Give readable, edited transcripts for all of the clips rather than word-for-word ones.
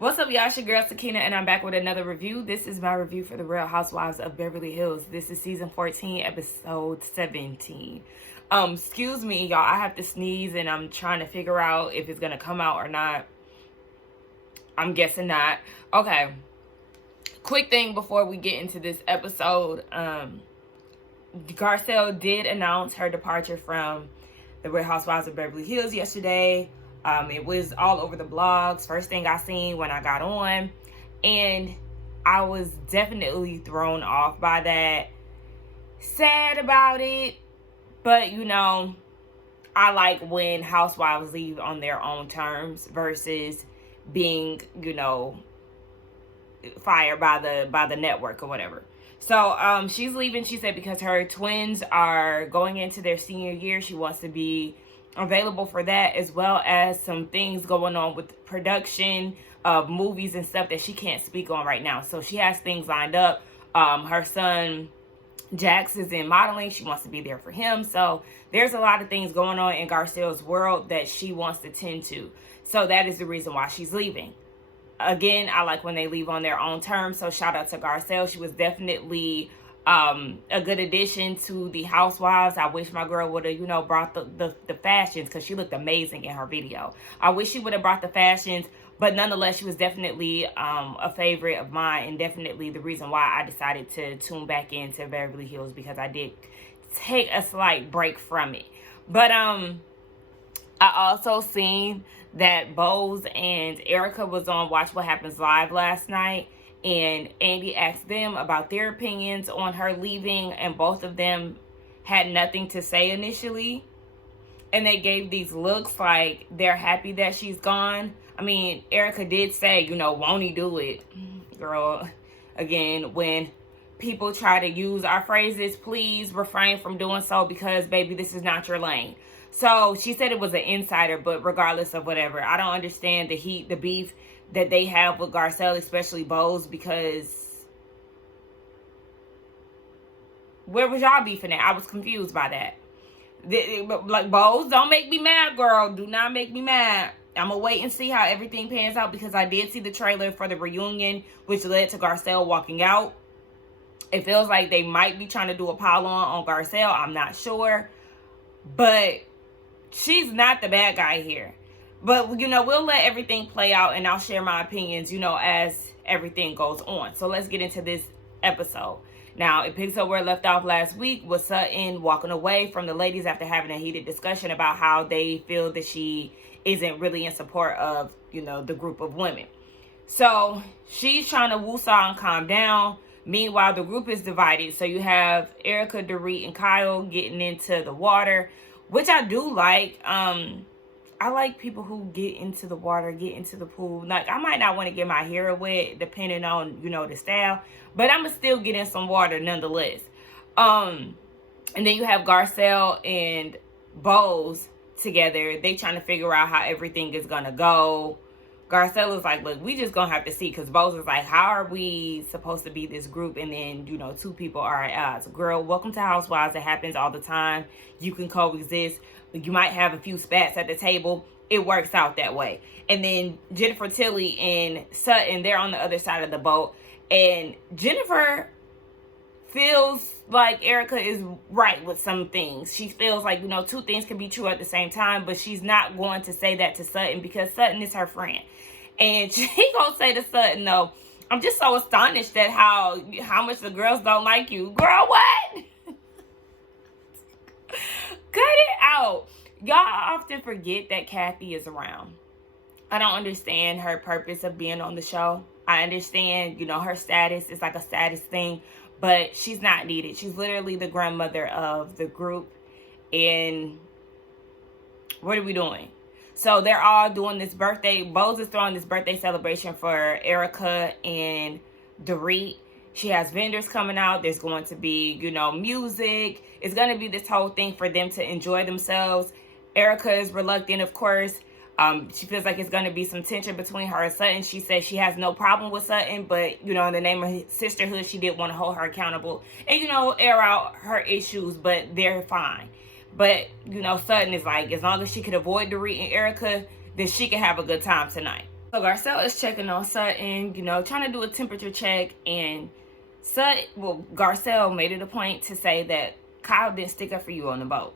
What's up, y'all? It's your girl Sakina, and I'm back with another review. This is my review for The Real Housewives of Beverly Hills. This is season 14, episode 17. Excuse me, y'all. I have to sneeze, and I'm trying to figure out if it's gonna come out or not. I'm guessing not. Okay. Quick thing before we get into this episode. Garcelle did announce her departure from The Real Housewives of Beverly Hills yesterday. It was all over the blogs. First thing I seen when I got on. And I was definitely thrown off by that. Sad about it. But, you know, I like when housewives leave on their own terms versus being, you know, fired by the network or whatever. So she's leaving, she said, because her twins are going into their senior year. She wants to be available for that, as well as some things going on with production of movies and stuff that she can't speak on right now. So she has things lined up. Her son Jax is in modeling. She wants to be there for him. So there's a lot of things going on in Garcelle's world that she wants to tend to. So that is the reason why she's leaving. Again, I like when they leave on their own terms. So shout out to Garcelle. She was definitely a good addition to the Housewives. I wish my girl would have, you know, brought the fashions, because she looked amazing in her video. I wish she would have brought the fashions, but nonetheless, she was definitely a favorite of mine, and definitely the reason why I decided to tune back into Beverly Hills, because I did take a slight break from it. But I also seen that Bose and Erica was on Watch What Happens Live last night, and Andy asked them about their opinions on her leaving, and both of them had nothing to say initially. And they gave these looks like they're happy that she's gone. I mean, Erica did say, you know, won't he do it? Girl, again, when people try to use our phrases, please refrain from doing so, because, baby, this is not your lane. So she said it was an insider, but regardless of whatever, I don't understand the heat, the beef that they have with Garcelle, especially Bose, because where was y'all beefing at? I was confused by that. Like, Bose, don't make me mad, girl. Do not make me mad. I'm going to wait and see how everything pans out, because I did see the trailer for the reunion, which led to Garcelle walking out. It feels like they might be trying to do a pile on Garcelle. I'm not sure. But she's not the bad guy here. But, you know, we'll let everything play out, and I'll share my opinions, you know, as everything goes on. So let's get into this episode. Now, it picks up where it left off last week with Sutton walking away from the ladies after having a heated discussion about how they feel that she isn't really in support of, you know, the group of women. So she's trying to woo-saw and calm down. Meanwhile, the group is divided. So you have Erica, Dorit, and Kyle getting into the water, which I do like. I like people who get into the water, get into the pool. Like, I might not want to get my hair wet, depending on, you know, the style, but I'm going to still get in some water nonetheless. And then you have Garcelle and Bose together. They trying to figure out how everything is going to go. Garcelle is like, look, we just going to have to see, because Bose is like, how are we supposed to be this group? And then, you know, two people are at odds. Girl, welcome to Housewives. It happens all the time. You can coexist. You might have a few spats at the table. It works out that way. And then Jennifer Tilly and Sutton, they're on the other side of the boat. And Jennifer feels like Erica is right with some things. She feels like, you know, two things can be true at the same time, but she's not going to say that to Sutton, because Sutton is her friend. And she gonna say to Sutton, though, I'm just so astonished at how much the girls don't like you. Girl, what? Cut it out. Y'all often forget that Kathy is around. I don't understand her purpose of being on the show. I understand, you know, her status is like a status thing, but she's not needed. She's literally the grandmother of the group. And what are we doing? So they're all doing this birthday. Bose is throwing this birthday celebration for Erica and Dorit. She has vendors coming out. There's going to be, you know, music. It's going to be this whole thing for them to enjoy themselves. Erica is reluctant, of course. She feels like it's going to be some tension between her and Sutton. She says she has no problem with Sutton, but, you know, in the name of sisterhood, she did want to hold her accountable and, you know, air out her issues, but they're fine. But, you know, Sutton is like, as long as she could avoid Dorit and Erica, then she can have a good time tonight. So Garcelle is checking on Sutton, you know, trying to do a temperature check, and Garcelle made it a point to say that Kyle didn't stick up for you on the boat.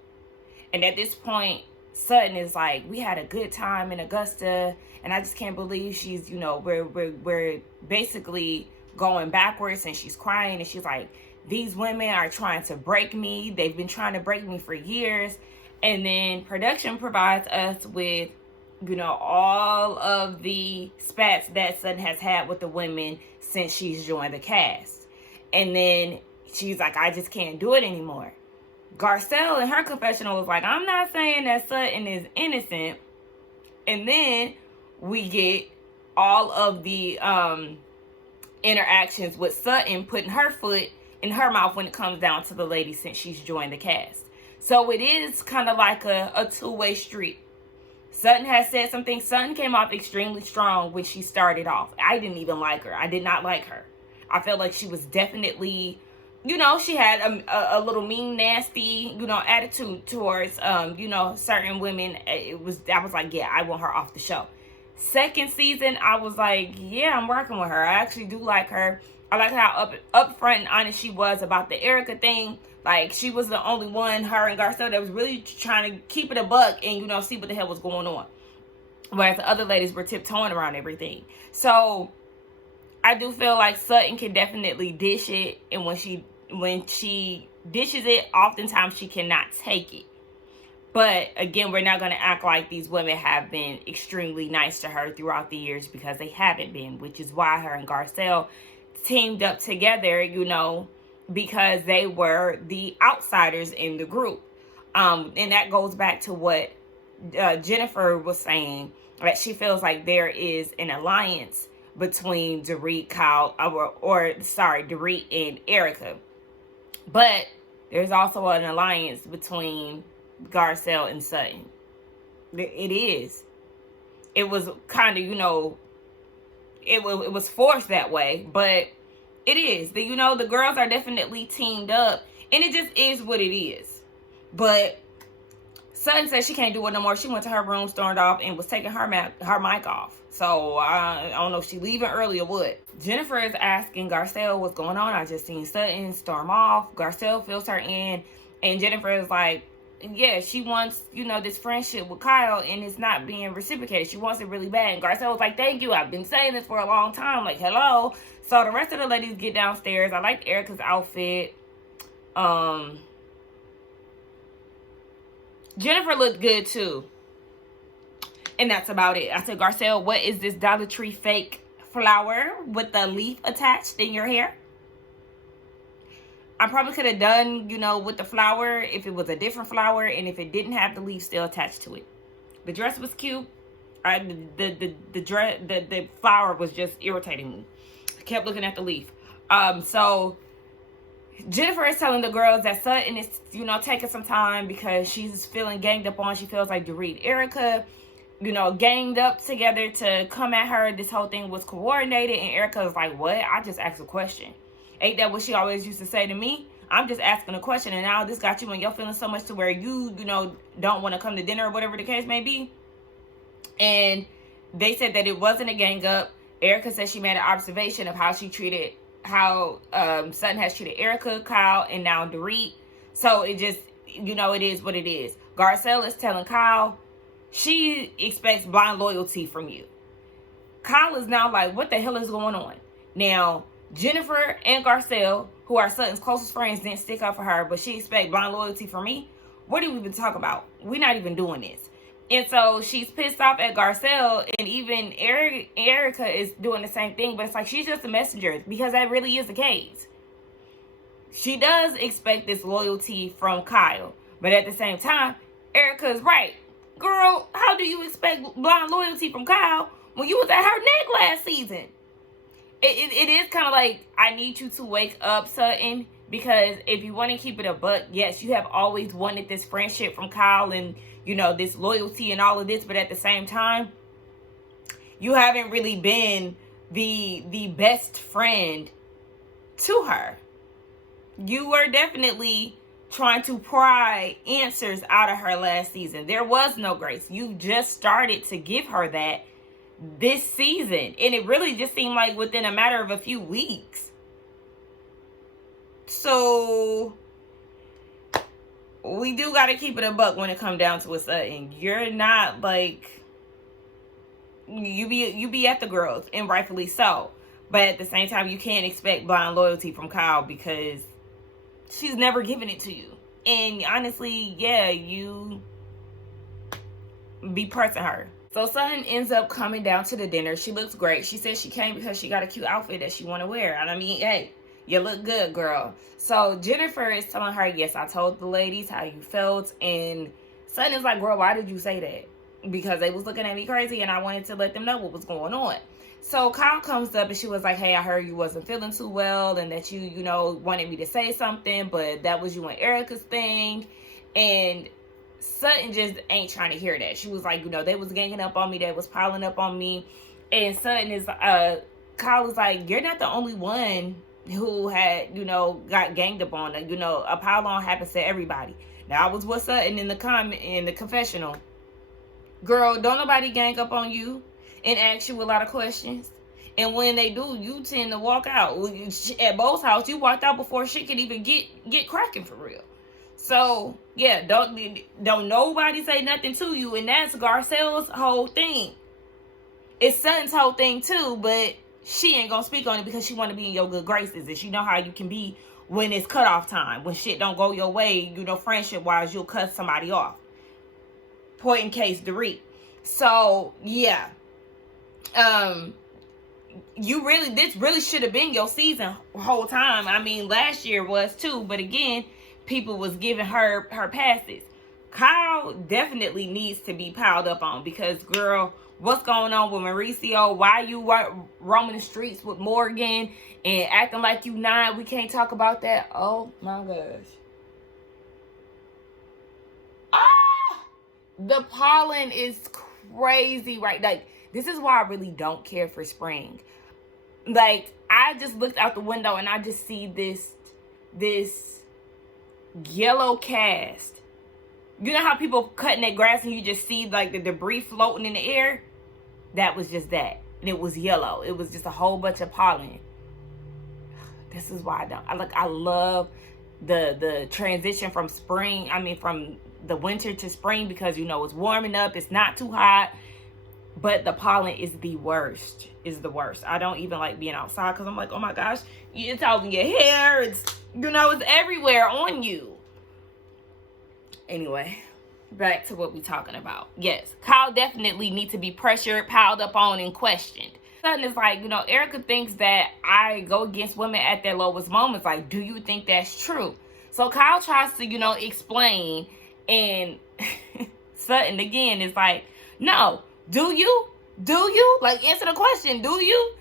And at this point, Sutton is like, we had a good time in Augusta, and I just can't believe she's, you know, we're basically going backwards, and she's crying, and she's like, these women are trying to break me. They've been trying to break me for years. And then production provides us with, you know, all of the spats that Sutton has had with the women since she's joined the cast. And then she's like, I just can't do it anymore. Garcelle in her confessional was like, I'm not saying that Sutton is innocent. And then we get all of the interactions with Sutton putting her foot in her mouth when it comes down to the lady since she's joined the cast. So it is kind of like a two-way street. Sutton has said some things. Sutton came off extremely strong when she started off. I didn't even like her. I did not like her. I felt like she was definitely, you know, she had a little mean, nasty, you know, attitude towards, you know, certain women. I was like, yeah, I want her off the show. Second season, I was like, yeah, I'm working with her. I actually do like her. I like how upfront and honest she was about the Erica thing. Like, she was the only one, her and Garcelle, that was really trying to keep it a buck and, you know, see what the hell was going on. Whereas the other ladies were tiptoeing around everything. So, I do feel like Sutton can definitely dish it. And when she dishes it, oftentimes she cannot take it. But, again, we're not going to act like these women have been extremely nice to her throughout the years, because they haven't been. Which is why her and Garcelle teamed up together, you know, because they were the outsiders in the group. And that goes back to what Jennifer was saying, that she feels like there is an alliance between Dorit, Kyle, Dorit and Erica. But there's also an alliance between Garcelle and Sutton. It is. It was kind of, you know, it was forced that way, but it is. You know, the girls are definitely teamed up, and it just is what it is. But Sutton said she can't do it no more. She went to her room, stormed off, and was taking her mic off. So, I don't know if she leaving early or what. Jennifer is asking Garcelle what's going on. I just seen Sutton storm off. Garcelle fills her in, and Jennifer is like, yeah, she wants, you know, this friendship with Kyle, and it's not being reciprocated. She wants it really bad. And Garcelle was like, thank you. I've been saying this for a long time. Like, hello. So the rest of the ladies get downstairs. I like Erica's outfit. Jennifer looked good too. And that's about it. I said, Garcelle, what is this Dollar Tree fake flower with the leaf attached in your hair? I probably could have done, you know, with the flower if it was a different flower and if it didn't have the leaf still attached to it. The dress was cute. The flower was just irritating me. I kept looking at the leaf. So Jennifer is telling the girls that Sutton is, you know, taking some time because she's feeling ganged up on. She feels like Dorit, Erica, you know, ganged up together to come at her. This whole thing was coordinated, and Erica was like, what? I just asked a question. Ain't that what she always used to say to me? I'm just asking a question, and now this got you and you're feeling so much to where you know, don't want to come to dinner or whatever the case may be. And they said that it wasn't a gang up. Erica said she made an observation of how Sutton has treated Erica, Kyle, and now Dorit. So it just, you know, it is what it is. Garcelle is telling Kyle she expects blind loyalty from you. Kyle is now like, what the hell is going on? Now, Jennifer and Garcelle, who are Sutton's closest friends, didn't stick up for her, but she expects blind loyalty from me? What do we even talk about? We're not even doing this. And so she's pissed off at Garcelle, and even Erica is doing the same thing, but it's like she's just a messenger, because that really is the case. She does expect this loyalty from Kyle, but at the same time, Erica is right. Girl, how do you expect blind loyalty from Kyle when you was at her neck last season? It is kind of like, I need you to wake up, Sutton, because if you want to keep it a buck, yes, you have always wanted this friendship from Kyle and, you know, this loyalty and all of this, but at the same time, you haven't really been the best friend to her. You were definitely trying to pry answers out of her last season. There was no grace. You just started to give her that this season. And it really just seemed like within a matter of a few weeks. So we do got to keep it a buck when it comes down to a Sutton. You're not like, you be at the girls, and rightfully so. But at the same time, you can't expect blind loyalty from Kyle because she's never given it to you. And honestly, yeah, you be pressing her. So Sutton ends up coming down to the dinner. She looks great. She says she came because she got a cute outfit that she want to wear. And I mean, hey, you look good, girl. So Jennifer is telling her, yes, I told the ladies how you felt. And Sutton is like, girl, why did you say that? Because they was looking at me crazy and I wanted to let them know what was going on. So Kyle comes up and she was like, hey, I heard you wasn't feeling too well and that you wanted me to say something, but that was you and Erica's thing. And Sutton just ain't trying to hear that. She was like, they was ganging up on me. They was piling up on me. And Sutton is, Kyle is like, you're not the only one who had, got ganged up on. A pile on happens to everybody. Now, I was with Sutton in the confessional. Girl, don't nobody gang up on you and ask you a lot of questions. And when they do, you tend to walk out. At Bo's house, you walked out before shit could even get cracking for real. So, yeah, don't nobody say nothing to you. And that's Garcelle's whole thing. It's Sutton's whole thing too, but she ain't gonna speak on it because she want to be in your good graces. And she know how you can be when it's cutoff time. When shit don't go your way, friendship-wise, you'll cut somebody off. Point in case, Dorit. So, yeah. This really should have been your season whole time. I mean, last year was too, but again, people was giving her passes. Kyle definitely needs to be piled up on because, girl, what's going on with Mauricio? Why you roaming the streets with Morgan and acting like you not? We can't talk about that. Oh my gosh. The pollen is crazy, right? Like, this is why I really don't care for spring. Like, I just looked out the window and I just see this yellow cast. You know how people cutting their grass and you just see like the debris floating in the air? That was just that. And it was yellow. It was just a whole bunch of pollen. This is why I love the transition from spring. I mean, from the winter to spring because, it's warming up. It's not too hot. But the pollen is the worst. Is the worst. I don't even like being outside because I'm like, oh my gosh, it's all in your hair. It's, it's everywhere on you. Anyway, back to what we're talking about. Yes, Kyle definitely needs to be pressured, piled up on, and questioned. Sutton is like, Erica thinks that I go against women at their lowest moments. Like, do you think that's true? So Kyle tries to, explain. And Sutton, again, is like, no. Do you? Like, answer the question. Do you?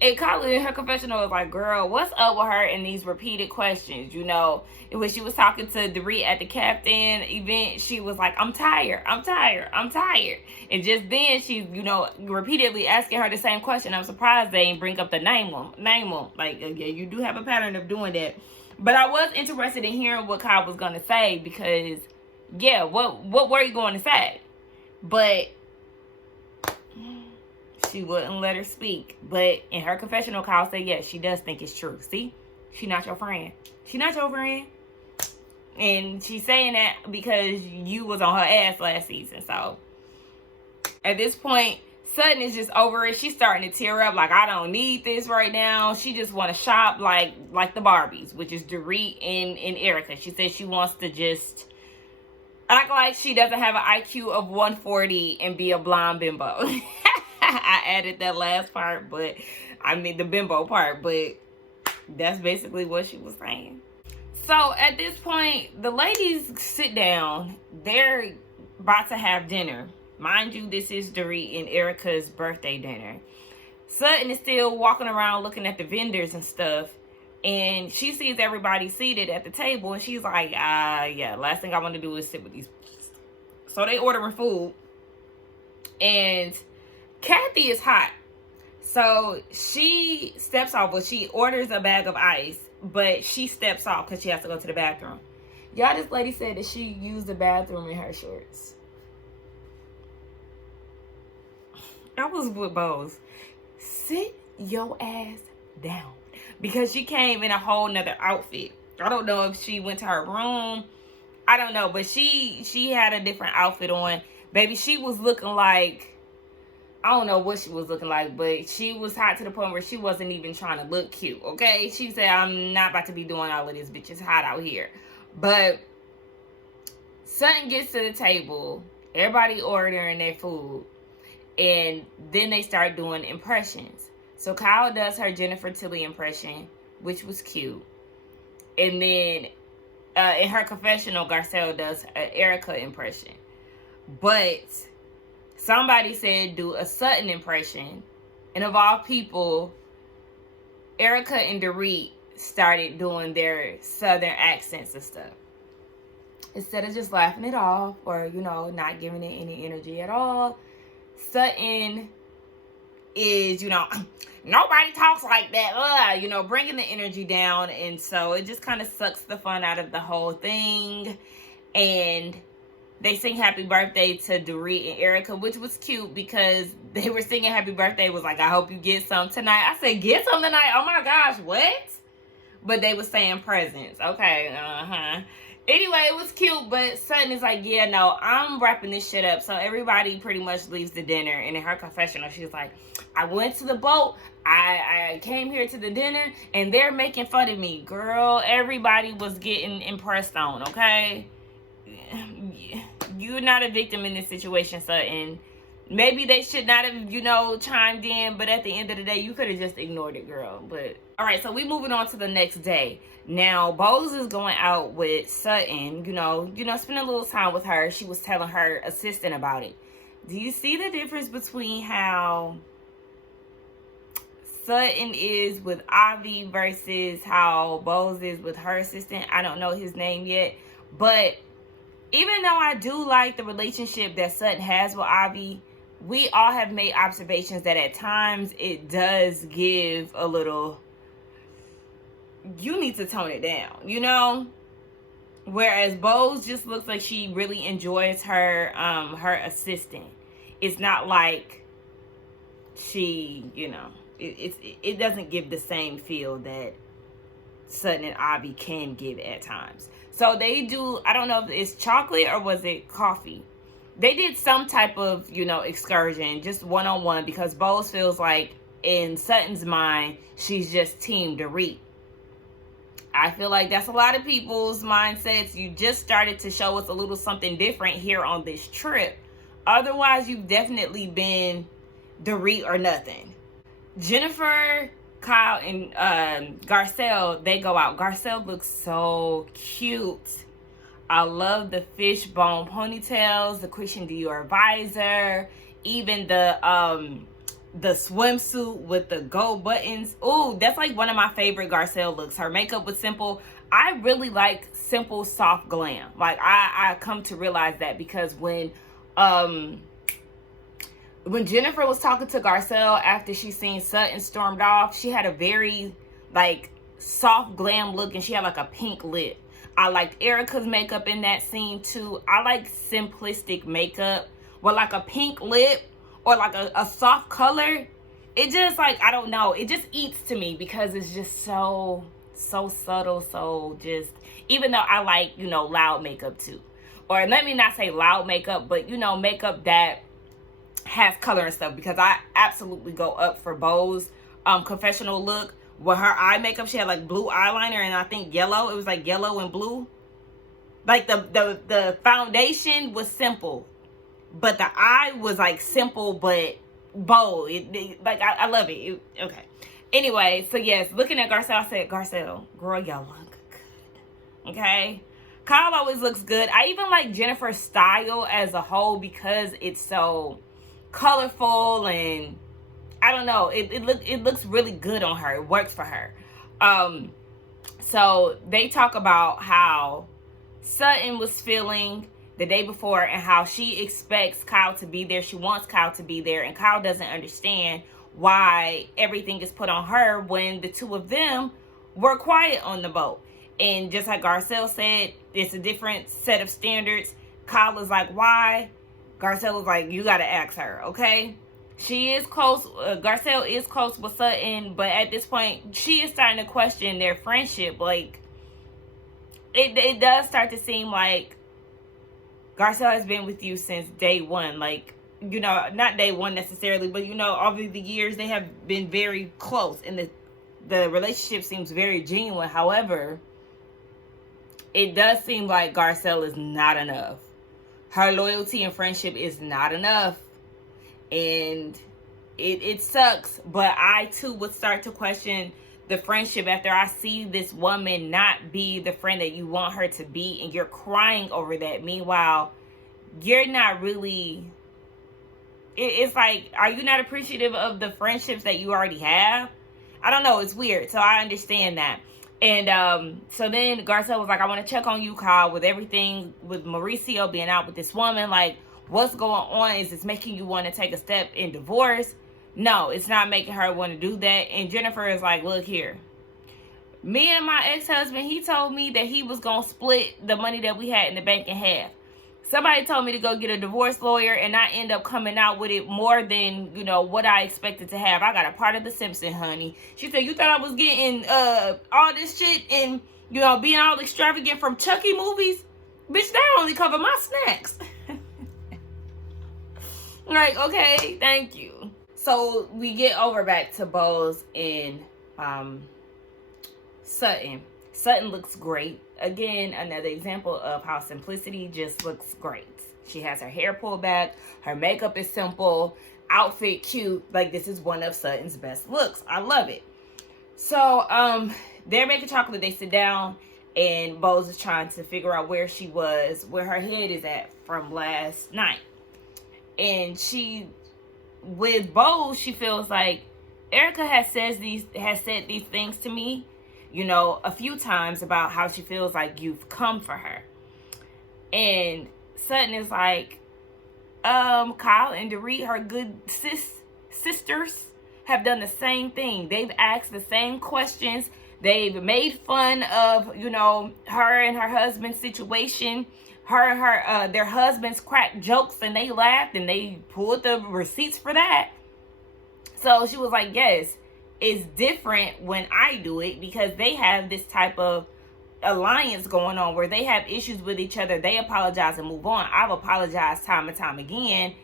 And Kyle in her confessional was like, girl, what's up with her in these repeated questions? When she was talking to Dorit at the captain event, she was like, I'm tired. And just then she's, repeatedly asking her the same question. I'm surprised they didn't bring up the name them. Like, yeah, you do have a pattern of doing that. But I was interested in hearing what Kyle was going to say because, yeah, what were you going to say? But she wouldn't let her speak. But in her confessional, Kyle said, yes, she does think it's true. See? She not your friend. And she's saying that because you was on her ass last season. So, at this point, Sutton is just over it. She's starting to tear up. Like, I don't need this right now. She just want to shop like the Barbies, which is Dorit and Erica. She says she wants to just act like she doesn't have an IQ of 140 and be a blonde bimbo. I added that last part, but I mean the bimbo part, but that's basically what she was saying. So at this point, the ladies sit down. They're about to have dinner. Mind you, this is Dorit and Erica's birthday dinner. Sutton is still walking around looking at the vendors and stuff. And she sees everybody seated at the table. And she's like, yeah, last thing I want to do is sit with these people. So they ordering food. And Kathy is hot. So she steps off. Well, she orders a bag of ice. But she steps off because she has to go to the bathroom. Y'all, this lady said that she used the bathroom in her shorts. I was with Bose. Sit your ass down. Because she came in a whole nother outfit. I don't know if she went to her room. I don't know. But she had a different outfit on. Baby, she was looking like, I don't know what she was looking like, but she was hot to the point where she wasn't even trying to look cute, okay? She said, I'm not about to be doing all of this, bitch. It's hot out here. But Sutton gets to the table. Everybody ordering their food. And then they start doing impressions. So Kyle does her Jennifer Tilly impression, which was cute. And then in her confessional, Garcelle does an Erica impression. But somebody said do a Sutton impression. And of all people, Erica and Dorit started doing their Southern accents and stuff. Instead of just laughing it off or, you know, not giving it any energy at all, Sutton is, you know, nobody talks like that, you know, bringing the energy down. And so it just kind of sucks the fun out of the whole thing. And they sing happy birthday to Dorit and Erica, which was cute because they were singing happy birthday. It was like, I hope you get some tonight. I said, get some tonight? Oh my gosh, what? But they were saying presents. Okay, Anyway, it was cute, but Sutton is like, yeah, no, I'm wrapping this shit up. So everybody pretty much leaves the dinner. And in her confessional, she's like, I went to the boat. I came here to the dinner, and they're making fun of me. Girl, everybody was getting impressed on, okay? You're not a victim in this situation, Sutton. Maybe they should not have, you know, chimed in, but at the end of the day, you could have just ignored it, girl. But all right, so we moving on to the next day. Now, Bose is going out with Sutton, you know, spending a little time with her. She was telling her assistant about it. Do you see the difference between how Sutton is with Avi versus how Bose is with her assistant? I don't know his name yet, but even though I do like the relationship that Sutton has with Avi, we all have made observations that at times it does give a little, you need to tone it down, you know? Whereas Bose just looks like she really enjoys her her assistant. It's not like she, you know, it doesn't give the same feel that Sutton and Avi can give at times. So they do, I don't know if it's chocolate or was it coffee. They did some type of, you know, excursion, just one-on-one, because Bose feels like in Sutton's mind, she's just Team Dorit. I feel like that's a lot of people's mindsets. You just started to show us a little something different here on this trip. Otherwise, you've definitely been Dorit or nothing. Jennifer, Kyle, and Garcelle, they go out. Garcelle looks so cute. I love the fishbone ponytails, the Christian Dior visor, even the swimsuit with the gold buttons. Ooh, that's like one of my favorite Garcelle looks. Her makeup was simple. I really like simple, soft glam. Like I come to realize that because when Jennifer was talking to Garcelle after she seen Sutton stormed off, she had a very like soft glam look and she had like a pink lip. I liked Erica's makeup in that scene too. I like simplistic makeup with like a pink lip or like a soft color. It just like, I don't know. It just eats to me because it's just so subtle. So just, even though I like, you know, loud makeup too. Or let me not say loud makeup, but, you know, makeup that has color and stuff. Because I absolutely go up for Bo's confessional look. With her eye makeup, she had like blue eyeliner and I think yellow. It was like yellow and blue. Like the foundation was simple, but the eye was like simple but bold. Like I love it. Okay. Anyway, so yes, looking at Garcelle, I said, Garcelle, girl, y'all look good. Okay. Kyle always looks good. I even like Jennifer's style as a whole because it's so colorful and I don't know. It looks really good on her. It works for her. So they talk about how Sutton was feeling the day before and how she expects Kyle to be there. She wants Kyle to be there. And Kyle doesn't understand why everything is put on her when the two of them were quiet on the boat. And just like Garcelle said, it's a different set of standards. Kyle was like, why? Garcelle was like, you got to ask her, okay? She is close. Garcelle is close with Sutton, but at this point, she is starting to question their friendship. Like, it does start to seem like Garcelle has been with you since day one. Like, you know, not day one necessarily, but, you know, over the years, they have been very close. And the relationship seems very genuine. However, it does seem like Garcelle is not enough. Her loyalty and friendship is not enough. And it sucks. But I, too, would start to question the friendship after I see this woman not be the friend that you want her to be, and you're crying over that. Meanwhile, you're not really... It's like, are you not appreciative of the friendships that you already have? I don't know. It's weird. So I understand that. And so then Garcelle was like, I want to check on you, Kyle, with everything with Mauricio being out with this woman. Like, what's going on? Is this making you want to take a step in divorce? No, it's not making her want to do that. And Jennifer is like, look here. Me and my ex-husband, he told me that he was going to split the money that we had in the bank in half. Somebody told me to go get a divorce lawyer, and I end up coming out with it more than, you know, what I expected to have. I got a part of the Simpson, honey. She said, you thought I was getting all this shit and, you know, being all extravagant from Chucky movies? Bitch, that only cover my snacks. Like, okay, thank you. So we get over back to Bose and Sutton. Sutton looks great. Again, another example of how simplicity just looks great. She has her hair pulled back. Her makeup is simple. Outfit cute. Like, this is one of Sutton's best looks. I love it. So, they're making chocolate. They sit down, and Bose is trying to figure out where she was, where her head is at from last night. And with Bose, she feels like Erica has said these things to me, you know, a few times about how she feels like you've come for her. And Sutton is like, Kyle and Dorit, her good sisters, have done the same thing. They've asked the same questions. They've made fun of, you know, her and her husband's situation. Their husbands cracked jokes and they laughed and they pulled the receipts for that. So she was like, yes, it's different when I do it because they have this type of alliance going on where they have issues with each other. They apologize and move on. I've apologized time and time again,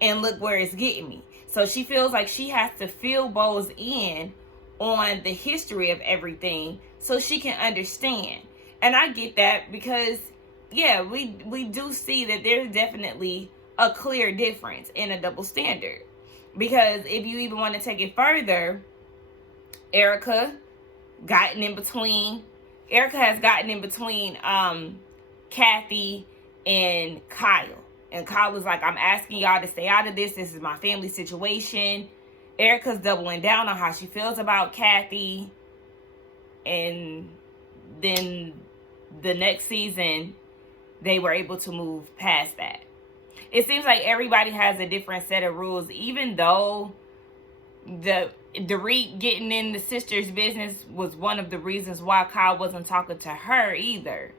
and look where it's getting me. So she feels like she has to fill Bose in on the history of everything so she can understand. And I get that because, yeah, we do see that there's definitely a clear difference in a double standard. Because if you even want to take it further, Erica has gotten in between Kathy and Kyle. And Kyle was like, I'm asking y'all to stay out of this. This is my family situation. Erica's doubling down on how she feels about Kathy. And then the next season, they were able to move past that. It seems like everybody has a different set of rules, even though Dorit getting in the sister's business was one of the reasons why Kyle wasn't talking to her either.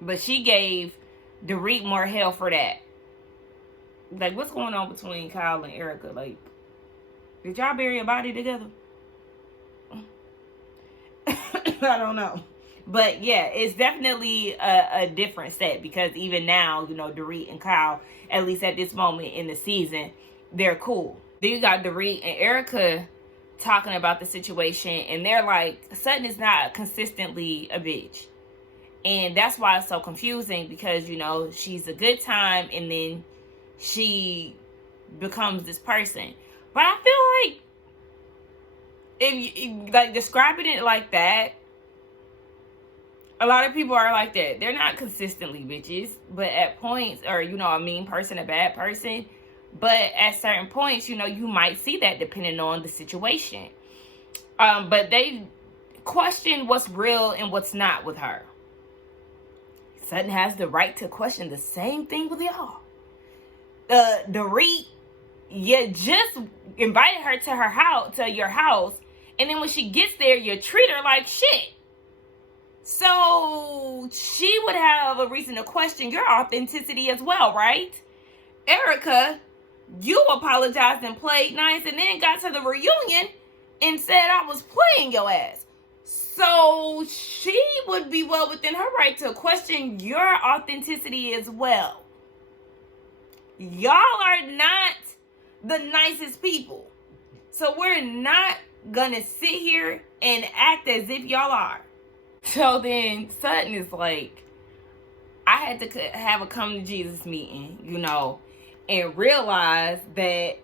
But she gave Dorit more hell for that. Like, what's going on between Kyle and Erica? Like, did y'all bury a body together? I don't know. But yeah, it's definitely a different set because even now, you know, Dorit and Kyle, at least at this moment in the season, they're cool. Then you got Dorit and Erica talking about the situation, and they're like, Sutton is not consistently a bitch. And that's why it's so confusing because, you know, she's a good time and then she becomes this person. But I feel like if you, like, describing it like that, a lot of people are like that. They're not consistently bitches, but at points, or, you know, a mean person, a bad person. But at certain points, you know, you might see that depending on the situation. But they question what's real and what's not with her. Sutton has the right to question the same thing with y'all. Dorit, you just invited her to her house, to your house, and then when she gets there, you treat her like shit. So she would have a reason to question your authenticity as well, right? Erica, You apologized and played nice and then got to the reunion and said I was playing your ass. So she would be well within her right to question your authenticity as well. Y'all are not the nicest people. So we're not gonna sit here and act as if y'all are. So then Sutton is like, I had to have a come to Jesus meeting, and realize that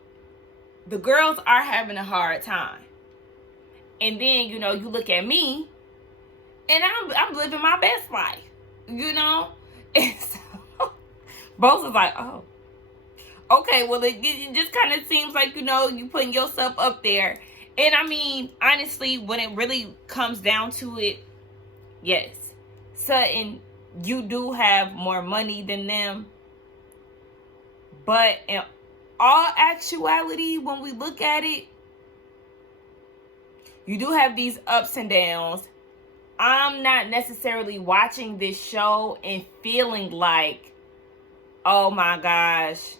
the girls are having a hard time. And then, you look at me and I'm living my best life, And so Bose is like, oh, okay, well, it just kind of seems like, you putting yourself up there. And I mean, honestly, when it really comes down to it, yes, Sutton, you do have more money than them. But in all actuality, when we look at it, you do have these ups and downs. I'm not necessarily watching this show and feeling like, oh my gosh,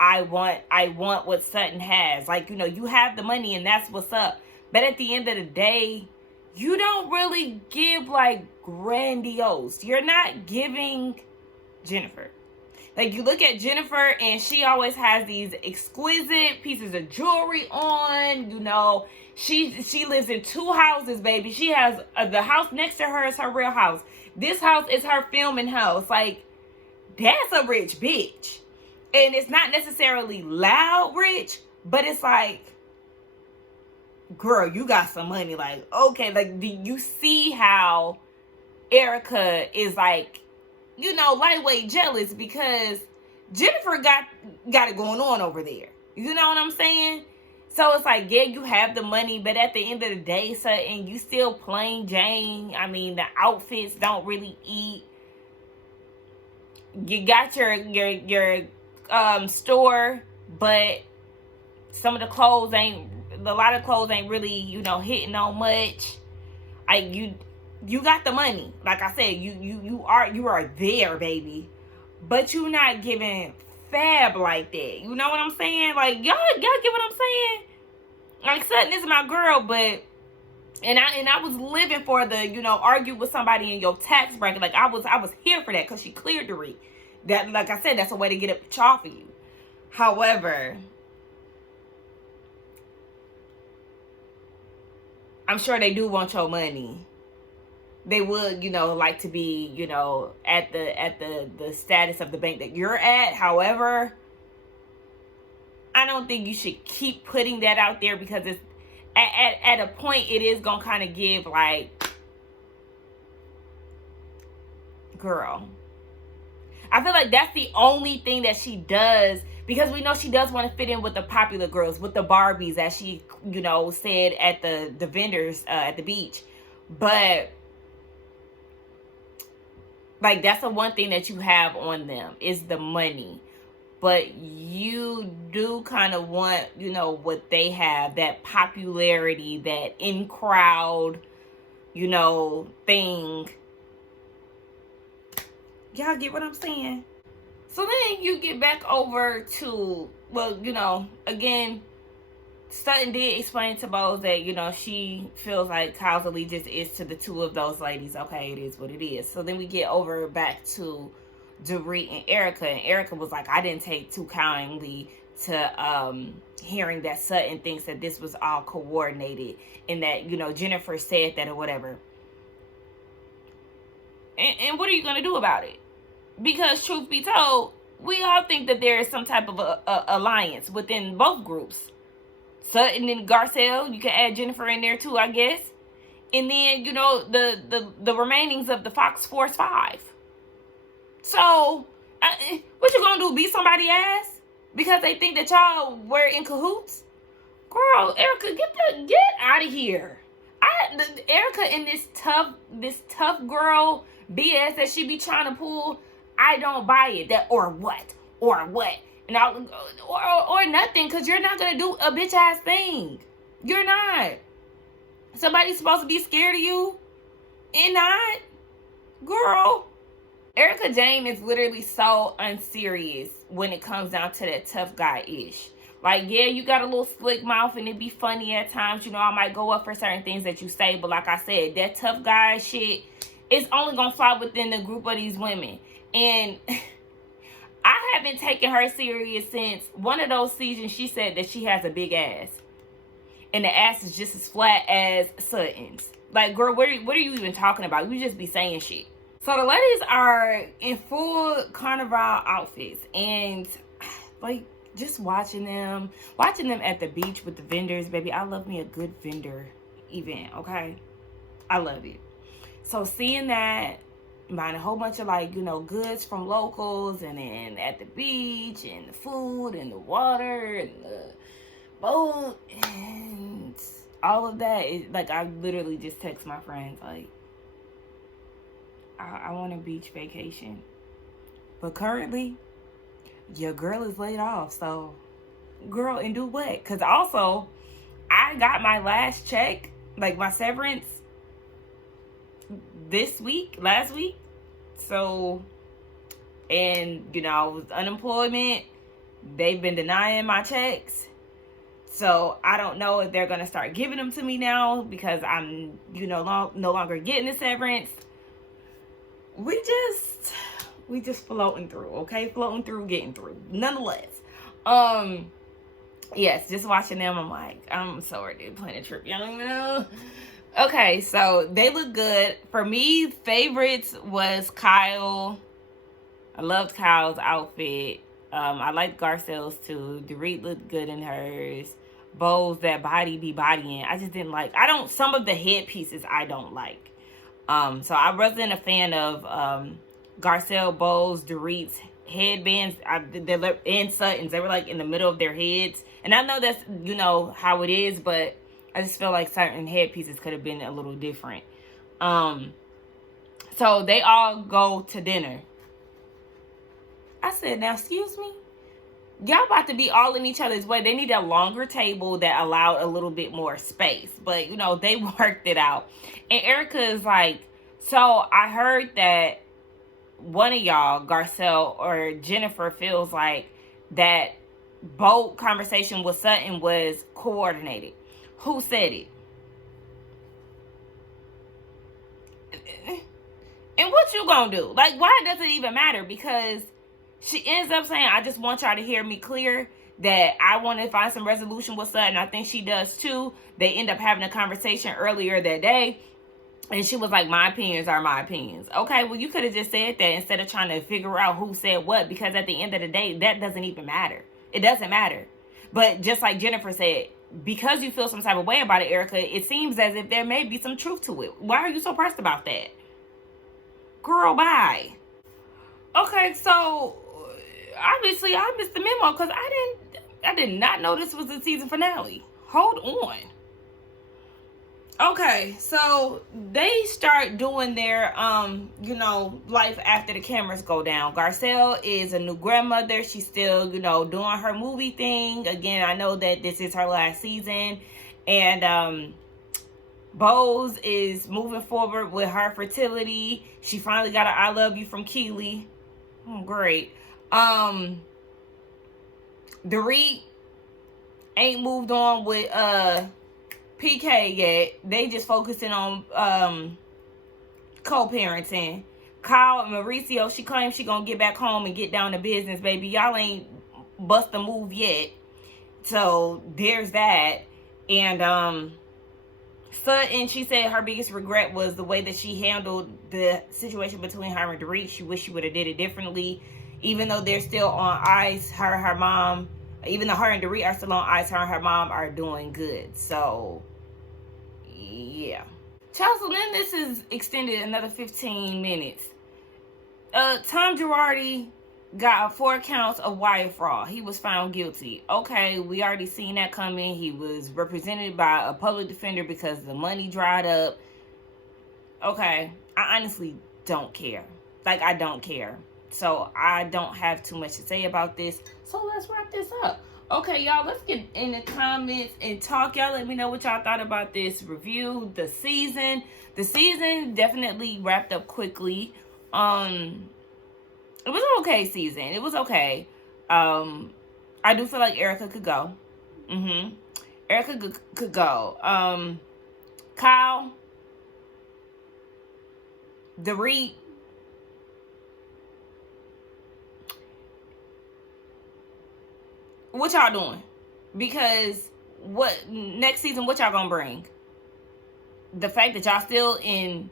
I want what Sutton has. Like, you have the money and that's what's up. But at the end of the day, you don't really give like grandiose. You're not giving Jennifer. Like, you look at Jennifer and she always has these exquisite pieces of jewelry on, She lives in 2 houses, baby. She has the house next to her is her real house. This house is her filming house. Like, that's a rich bitch. And it's not necessarily loud rich, but it's like, girl, you got some money. Like, okay, like, do you see how Erica is like, lightweight jealous because Jennifer got it going on over there. You know what I'm saying? So it's like, yeah, you have the money, but at the end of the day, Sutton, you still plain Jane. I mean, the outfits don't really eat. You got your store, but a lot of clothes ain't really, hitting on much. You got the money. Like I said, you are there, baby. But you're not giving fab like that. You know what I'm saying? Like, y'all get what I'm saying? Like, Sutton is my girl, but and I was living for the, argue with somebody in your tax bracket. Like, I was here for that because she cleared the rate. That, like I said, that's a way to get it off of you. However, I'm sure they do want your money. They would, like to be, at the status of the bank that you're at. However, I don't think you should keep putting that out there because it's at a point it is gonna kind of give like, girl. I feel like that's the only thing that she does, because we know she does want to fit in with the popular girls, with the Barbies, as she, said at the vendors at the beach. But like, that's the one thing that you have on them is the money. But you do kind of want, what they have, that popularity, that in crowd, thing. Y'all get what I'm saying? So then you get back over to, well, again, Sutton did explain to Bose that, she feels like Kyle's allegiance is to the 2 of those ladies. Okay, it is what it is. So then we get over back to Dorit and Erica was like, I didn't take too kindly to hearing that Sutton thinks that this was all coordinated and that, Jennifer said that or whatever. And what are you going to do about it? Because truth be told, we all think that there is some type of a alliance within both groups. Sutton and Garcelle, you can add Jennifer in there too, I guess. And then, the remainings of the Fox Force 5. So, what you gonna do? Beat somebody ass? Because they think that y'all were in cahoots? Girl, Erica, get out of here. Erica in this tough girl BS that she be trying to pull, I don't buy it. That or what? And or nothing, because you're not gonna do a bitch ass thing. You're not. Somebody's supposed to be scared of you and not, girl. Erica Jane is literally so unserious when it comes down to that tough guy-ish. Like, yeah, you got a little slick mouth and it be funny at times. You know, I might go up for certain things that you say. But like I said, that tough guy shit is only going to fly within the group of these women. And I haven't taken her serious since one of those seasons she said that she has a big ass. And the ass is just as flat as Sutton's. Like, girl, what are you even talking about? You just be saying shit. So the ladies are in full carnival outfits. And, like, just watching them at the beach with the vendors, baby. I love me a good vendor event, okay? I love it. So seeing that, buying a whole bunch of, like, you know, goods from locals, and then at the beach, and the food, and the water, and the boat, and all of that is, like, I literally just text my friends, like, I want a beach vacation. But currently, your girl is laid off. So, girl, and do what? Because also, I got my last check, like my severance, last week. So, and, you know, with unemployment, they've been denying my checks. So, I don't know if they're going to start giving them to me now because I'm, you know, no longer getting the severance. We just floating through, okay? Floating through, getting through. Nonetheless. Yes, just watching them, I'm like, I'm so ready to plan a trip, you know? Okay, so they look good. For me, favorites was Kyle. I loved Kyle's outfit. I liked Garcelle's too. Dorit looked good in hers. Bose, that body be bodying. I just didn't like, some of the headpieces I don't like. So I wasn't a fan of Garcelle, Bose, Dorit's headbands. And Sutton's. They were like in the middle of their heads. And I know that's, you know, how it is, but I just feel like certain headpieces could have been a little different. So they all go to dinner. I said, now, excuse me? Y'all about to be all in each other's way. They need a longer table that allowed a little bit more space. But, you know, they worked it out. And Erica is like, so I heard that one of y'all, Garcelle or Jennifer, feels like that boat conversation with Sutton was coordinated. Who said it? And what you gonna do? Like, why does it even matter? Because she ends up saying, I just want y'all to hear me clear that I want to find some resolution with Sutton. I think she does too. They end up having a conversation earlier that day. And she was like, my opinions are my opinions. Okay, well, you could have just said that instead of trying to figure out who said what. Because at the end of the day, that doesn't even matter. It doesn't matter. But just like Jennifer said, because you feel some type of way about it, Erica, it seems as if there may be some truth to it. Why are you so pressed about that? Girl, bye. Okay, so obviously I missed the memo because I did not know this was the season finale. Hold on. Okay, so they start doing their you know, life after the cameras go down. Garcelle is a new grandmother. She's still, you know, doing her movie thing. Again, I know that this is her last season. And Bose is moving forward with her fertility. She finally got an I love you from Keely. Oh, great. Dorit ain't moved on with PK yet. They just focusing on co-parenting. Kyle and Mauricio, she claims she gonna get back home and get down to business, baby. Y'all ain't bust a move yet. So there's that. And Sutton, she said her biggest regret was the way that she handled the situation between her and Dorit. She wished she would have did it differently. Even though they're still on ice, her mom, even though her and Dorit are still on ice, her and her mom are doing good. So, yeah. So then this is extended another 15 minutes. Tom Girardi got 4 counts of wire fraud. He was found guilty. Okay, we already seen that coming. He was represented by a public defender because the money dried up. Okay, I honestly don't care. Like, I don't care. So I don't have too much to say about this. So let's wrap this up. Okay, y'all, let's get in the comments and talk. Y'all let me know what y'all thought about this review. The season definitely wrapped up quickly. It was an okay season. It was okay. I do feel like Erica could go. Erica could go. Kyle, Dorit, what y'all doing? Because what next season? What y'all gonna bring? The fact that y'all still in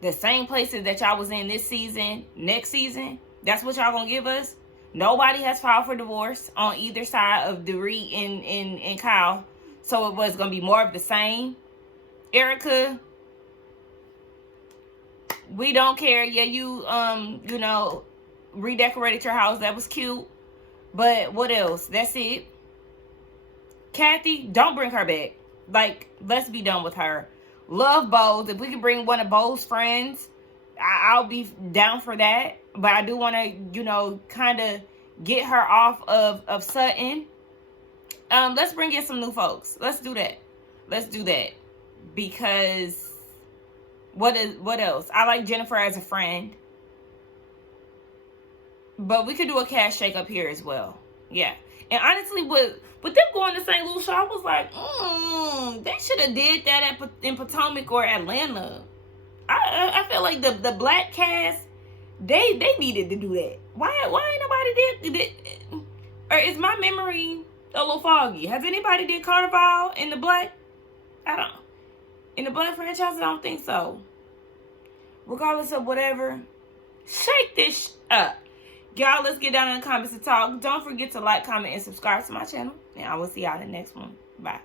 the same places that y'all was in this season, next season, that's what y'all gonna give us? Nobody has filed for divorce on either side of Dorit and Kyle. So it was gonna be more of the same. Erica, we don't care. Yeah, you you know, redecorated your house. That was cute. But what else? That's it. Kathy, don't bring her back. Like, let's be done with her. Love Bose. If we could bring one of Bo's friends, I'll be down for that. But I do want to, you know, kind of get her off of Sutton. Let's bring in some new folks. Let's do that. Let's do that. Because what else? I like Jennifer as a friend. But we could do a cash shake up here as well. Yeah. And honestly, with them going to St. Louis, I was like, they should have did that in Potomac or Atlanta. I feel like the black cast, they needed to do that. Why ain't nobody did? Or is my memory a little foggy? Has anybody did Carnival in the black? In the black franchise, I don't think so. Regardless of whatever, shake this up. Y'all, let's get down in the comments and talk. Don't forget to like, comment, and subscribe to my channel. And I will see y'all in the next one. Bye.